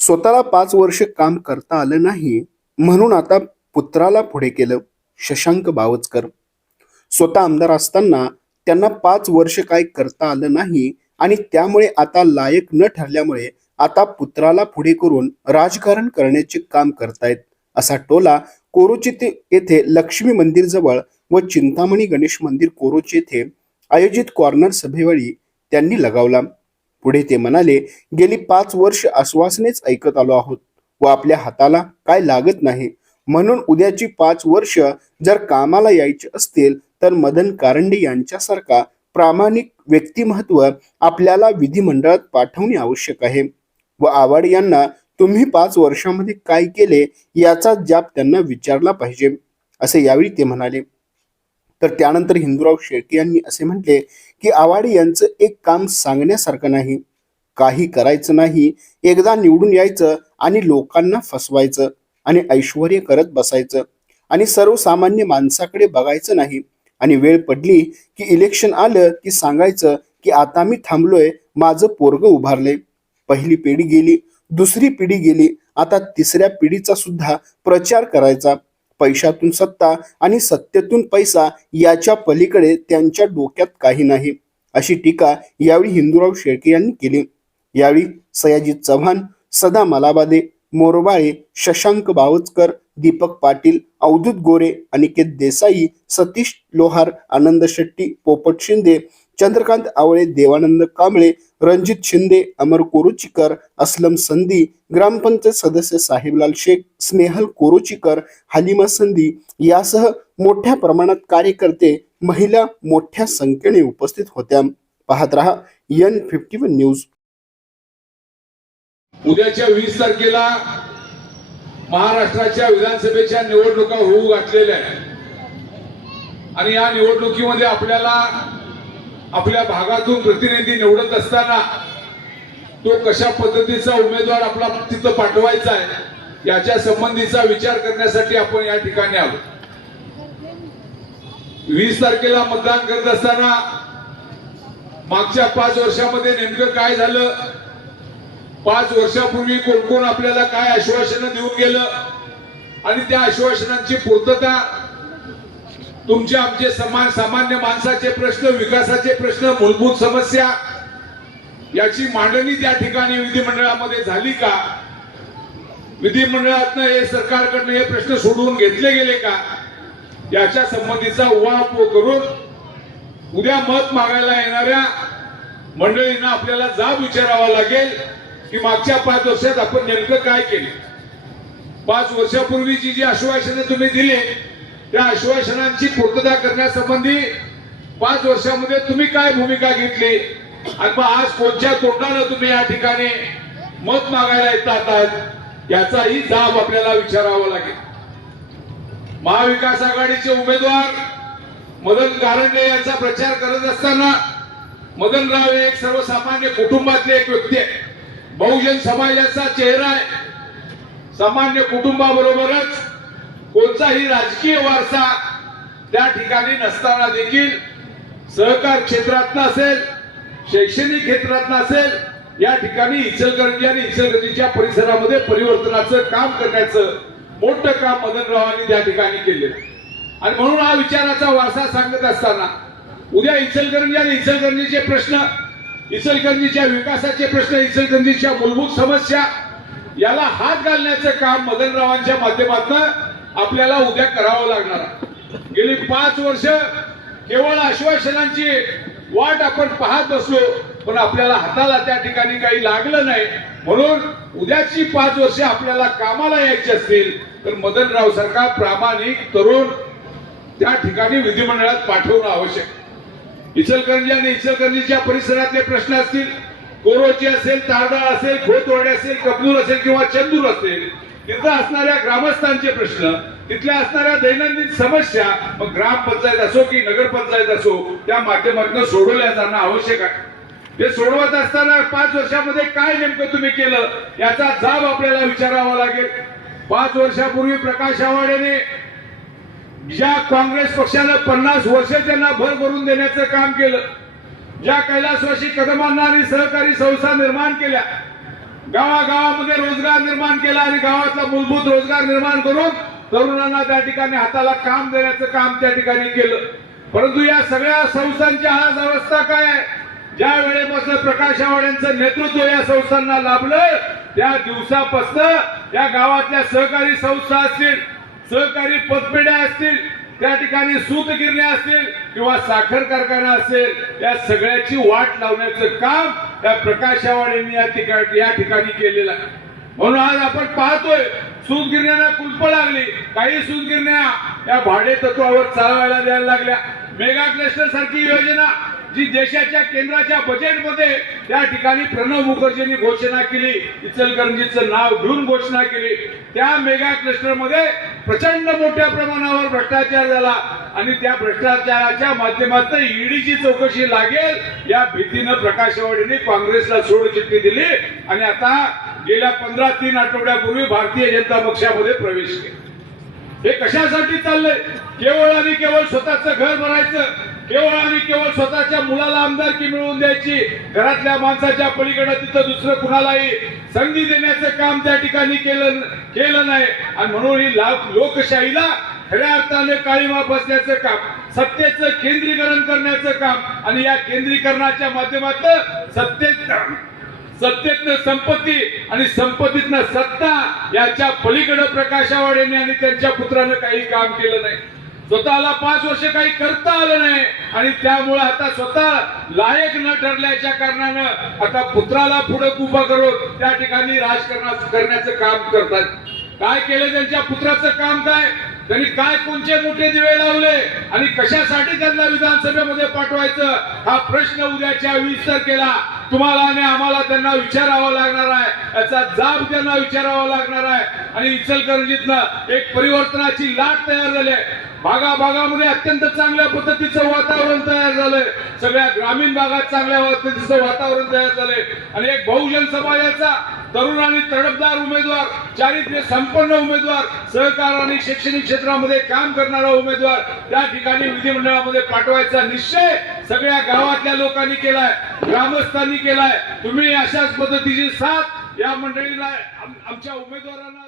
स्वतःला 5 वर्ष काम करता आलं नाही म्हणून आता पुत्राला पुढे केलं. शशांक बावचकर. स्वतः आमदार असताना त्यांना 5 वर्ष काय करता आलं नाही आणि त्यामुळे आता लायक न ठरल्यामुळे आता पुत्राला पुढे करून राजकारण करण्याचे काम करतायत, असा टोला कोरोची येथे लक्ष्मी मंदिर जवळ व चिंतामणी गणेश मंदिर कोरोची येथे आयोजित कॉर्नर सभेवेळी त्यांनी लगावला. पुढे ते म्हणाले, गेली 5 वर्ष आश्वासनेच ऐकत आलो आहोत व आपल्या हाताला काय लागत नाही, म्हणून उद्याची 5 वर्ष जर कामाला यायचे असतील तर मदन कारंडे यांच्यासारखा प्रामाणिक व्यक्तिमत्व आपल्याला विधिमंडळात पाठवणे आवश्यक आहे व आव्हाड यांना तुम्ही 5 वर्षामध्ये काय केले याचा जाब त्यांना विचारला पाहिजे, असे यावेळी ते म्हणाले. तर त्यानंतर हिंदूराव शेळके यांनी असे म्हटले की आव्हाड यांचं एक काम सांगण्यासारखं नाही, काही करायचं नाही, एकदा निवडून यायचं आणि लोकांना फसवायचं आणि ऐश्वर्य करत बसायचं आणि सर्वसामान्य माणसाकडे बघायचं नाही आणि वेळ पडली की इलेक्शन आलं की सांगायचं की आता मी थांबलोय, माझं पोरग उभारले. पहिली पिढी गेली, दुसरी पिढी गेली, आता तिसऱ्या पिढीचा सुद्धा प्रचार करायचा. पैशातून सत्ता आणि सत्तेतून पैसा याच्या पलीकडे त्यांच्या डोक्यात काही नाही, अशी टीका यावेळी हिंदूराव शेळके यांनी केली. यावेळी सयाजी चव्हाण, सदा मलाबादे, मोरबाळे, शशांक बावचकर, दीपक पाटील, अवधूत गोरे, अनिकेत देसाई, सतीश लोहार, आनंद शेट्टी, पोपट शिंदे, चंद्रकांत आवळे, देवानंद कांबळे, रणजित शिंदे, अमर कोरोचीकर, असलम संधी, ग्रामपंचायत सदस्य साहेबलाल शेख, स्नेहल कोरोचीकर, हालिमा संधी यासह मोठ्या प्रमाणात कार्यकर्ते, महिला मोठ्या संख्येने उपस्थित होत्या. पाहत रहा N51 न्यूज. उद्याच्या 20 तारखेला महाराष्ट्राच्या विधानसभेच्या निवडणुका होऊ घातलेल्या आहेत आणि या निवडणुकीमध्ये आपल्याला आपल्या भागातून प्रतिनिधी निवडत असताना तो कशा पद्धतीचा उमेदवार आपला तिथं पाठवायचा आहे याच्या संबंधीचा विचार करण्यासाठी आपण या ठिकाणी आलो. 20 तारखेला मतदान करत असताना मागच्या 5 वर्षामध्ये नेमकं काय झालं, 5 वर्षापूर्वी कोण कोण आपल्याला काय आश्वासनं देऊन गेलं आणि त्या आश्वासनांची पूर्तता, तुमचे आमचे सामान्य माणसाचे प्रश्न, विकासाचे प्रश्न, मूलभूत समस्या याची मांडणी त्या ठिकाणी विधिमंडळामध्ये झाली का, विधिमंडळातनं हे सरकारकडनं हे प्रश्न सोडवून घेतले गेले का, याच्या संबंधीचा उहापोह करून उद्या मत मागायला येणाऱ्या मंडळींना आपल्याला जाब विचारावा लागेल की मागच्या 5 वर्षात आपण नेमकं काय केले. 5 वर्षापूर्वीची जी आश्वासनं तुम्ही दिली त्या आश्वासनांची पूर्तता करण्यासंबंधी 5 वर्षामध्ये तुम्ही काय भूमिका घेतली आणि मग आज कोणत्या तोंडाने तुम्ही या ठिकाणी मत मागायला येतात याचाही जाब आपल्याला विचारावा लागेल. महाविकास आघाडीचे उमेदवार मदन कारंडे यांचा प्रचार करत असताना मदनराव हे एक सर्वसामान्य कुटुंबातले एक व्यक्ती आहे, बहुजन समाजाचा चेहरा आहे. सामान्य कुटुंबाबरोबरच कोणताही राजकीय वारसा त्या ठिकाणी नसताना देखील सहकार क्षेत्रात असेल, शैक्षणिक क्षेत्रात असेल, या ठिकाणी इचलकरंजी आणि इचलकरंजीच्या परिसरामध्ये परिवर्तनाचं काम करण्याचं मोठं काम मदनरावांनी त्या ठिकाणी केलेलं आणि म्हणून हा विचाराचा वारसा सांगत असताना उद्या इचलकरंजी आणि इचलकरंजीचे प्रश्न, इचलकरंजीच्या विकासाचे प्रश्न, इचलकरंजीच्या मूलभूत समस्या याला हात घालण्याचं काम मदनरावांच्या माध्यमातून आपल्याला उद्या करावं लागणार. गेली 5 वर्ष केवळ आश्वासनांची वाट आपण पाहत बसलो, पण आपल्याला हाताला त्या ठिकाणी काही लागलं नाही. म्हणून उद्याची 5 वर्ष आपल्याला कामाला यायची असतील तर मदनराव सारखा प्रामाणिक तरुण त्या ठिकाणी विधिमंडळात पाठवणं आवश्यक. इचलकरंजी आणि इचलकरंजीच्या परिसरातले प्रश्न असतील, कोरोची असेल, तारदाळ असेल, खोतवाडे असेल, कबनूर असेल किंवा चंदूर असेल, तिथं असणाऱ्या ग्रामस्थांचे प्रश्न, तिथल्या असणाऱ्या दैनंदिन समस्या मग ग्रामपंचायत असो की नगरपंचायत असो त्या माध्यमातून सोडवल्या जाणं आवश्यक आहे. ते सोडवत असताना 5 वर्षामध्ये काय नेमकं तुम्ही केलं याचा जाब आपल्याला विचारावा लागेल. 5 वर्षापूर्वी प्रकाश आव्हाडेने ज्या काँग्रेस पक्षानं 50 वर्ष त्यांना भर भरून देण्याचं काम केलं, ज्या कैलासवासी कदमांना आणि सहकारी संस्था निर्माण केल्या, गावागावामध्ये रोजगार निर्माण केला आणि गावातला मूलभूत रोजगार निर्माण करून तरुणांना त्या ठिकाणी हाताला काम देण्याचं काम त्या ठिकाणी केलं. परंतु या सगळ्या संस्थांची आज अवस्था काय आहे? ज्या वेळेपासून प्रकाश आव्हाड यांचं नेतृत्व या संस्थांना लाभलं त्या दिवसापासून या गावातल्या सहकारी संस्था असतील, सहकारी पतपेढ्या असतील, त्या ठिकाणी सूतगिरण्या असतील किंवा साखर कारखाना असेल, या सगळ्याची वाट लावण्याचं काम या प्रकाश आव्हाड यांनी या ठिकाणी केलेलं आहे. म्हणून आज आपण पाहतोय सूतगिरण्यांना कुलप लागली. काही सूतगिरण्या या भाडे तत्वावर चालवायला द्यायला लागल्या. मेगा क्लस्टर सारखी योजना जी देशाच्या केंद्राच्या बजेटमध्ये त्या ठिकाणी प्रणव मुखर्जींनी घोषणा केली, इचलकरंजीचं नाव घेऊन घोषणा केली, त्या मेगा क्लस्टर मध्ये प्रचंड मोठ्या प्रमाणावर भ्रष्टाचार झाला आणि त्या भ्रष्टाचाराच्या माध्यमातून ईडीची चौकशी लागेल या भीतीनं प्रकाश आव्हाड यांनी काँग्रेसला सोडचिठ्ठी दिली आणि आता गेल्या 15-3 आठवड्यापूर्वी भारतीय जनता पक्षामध्ये प्रवेश केला. हे कशासाठी चाललंय? केवळ आणि केवळ स्वतःचं घर भरायचं, केवळ आणि केवळ स्वतःच्या मुलाला आमदारकी मिळवून द्यायची, घरातल्या माणसाच्या पलीकडे तिथं दुसरं कुणालाही संधी देण्याचं काम त्या ठिकाणी केलं नाही. आणि म्हणून ही लोकशाहीला खऱ्या अर्थाने काळीमा बसण्याचं काम, सत्तेचं केंद्रीकरण करण्याचं काम आणि या केंद्रीकरणाच्या माध्यमातून सत्तेतनं संपत्ती आणि संपत्तीतनं सत्ता याच्या पलीकडे प्रकाश आव्हाड यांनी आणि त्यांच्या पुत्रानं काही काम केलं नाही. स्वतःला 5 वर्ष काही करता आलं नाही आणि त्यामुळे आता स्वतः लायक न ठरल्याच्या कारणानं आता पुत्राला पुढे उभा करून त्या ठिकाणी राजकारण करण्याचं काम करतात. काय केलं त्यांच्या पुत्राचं काम? काय त्यांनी काय कोणते मोठे दिवे लावले आणि कशासाठी त्यांना विधानसभेमध्ये पाठवायचं हा प्रश्न उद्याच्या 20 तारखेला तुम्हाला आणि आम्हाला त्यांना विचारावा लागणार आहे. याचा जाब त्यांना विचारावा लागणार आहे. आणि इचलकरंजीतनं एक परिवर्तनाची लाट तयार झाली आहे. भागाभागामध्ये अत्यंत चांगल्या पद्धतीचं वातावरण तयार झालंय. सगळ्या ग्रामीण भागात चांगल्या पद्धतीचं वातावरण तयार झालंय आणि एक बहुजन समाजाचा तरुण आणि तडफदार उमेदवार, चारित्र्य संपन्न उमेदवार, सहकार आणि शैक्षणिक क्षेत्रामध्ये काम करणारा उमेदवार त्या ठिकाणी विधिमंडळामध्ये पाठवायचा निश्चय सगळ्या गावातल्या लोकांनी केलाय, ग्रामस्थांनी केलाय. तुम्ही अशाच पद्धतीची साथ या मंडळीला, आमच्या उमेदवारांना